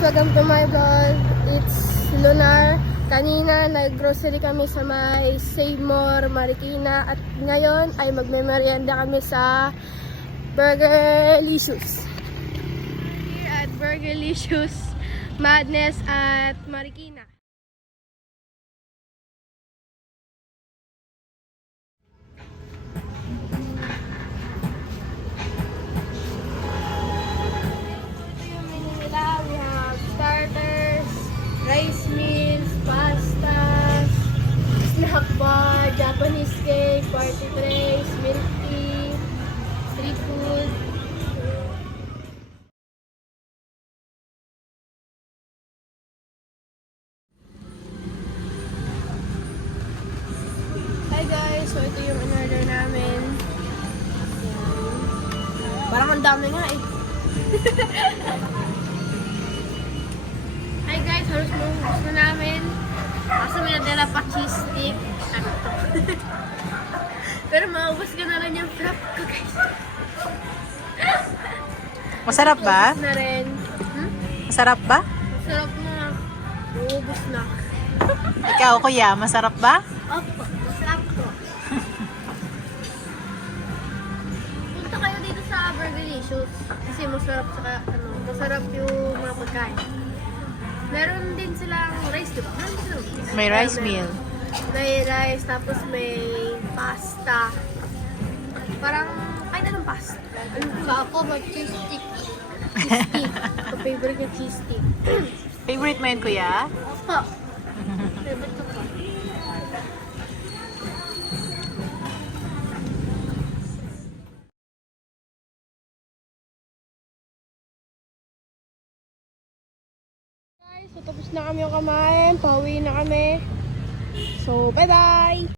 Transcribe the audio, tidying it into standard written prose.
welcome to my vlog. It's Lunar. Kanina nag-grocery kami sa may Save More, Marikina. At ngayon ay magme-merienda kami sa Burgerlicious. Here at Burgerlicious, Madness at Marikina. Rice meals, pastas, snack bar, Japanese cake, party trays, milk tea, street food. Hi guys! So ito yung in-order namin. Parang ang dami nga eh. Hi guys, halos maubos na namin. Kaso may nadala pa cheese stick. Ano to? Pero maubos ko na rin yung flap ko guys. Masarap ba? Maubos na rin. Masarap ba? Masarap na. Maubos na. Ikaw, kuya, masarap ba? Opo, masarap ko. Punta kayo dito sa Burgerlicious. Kasi masarap masarap yung mga pagkain. Meron din silang rice, diba? May rice meal. May rice, tapos may pasta. Parang, kahit anong pasta. Ano ba ako? May cheese stick. Cheese stick. Ito, favorite yung cheese stick. Favorite mo yun, kuya? Opo. Favorite ko po. So, tapos na kami yung kumain. Pauwi na kami. So, bye-bye!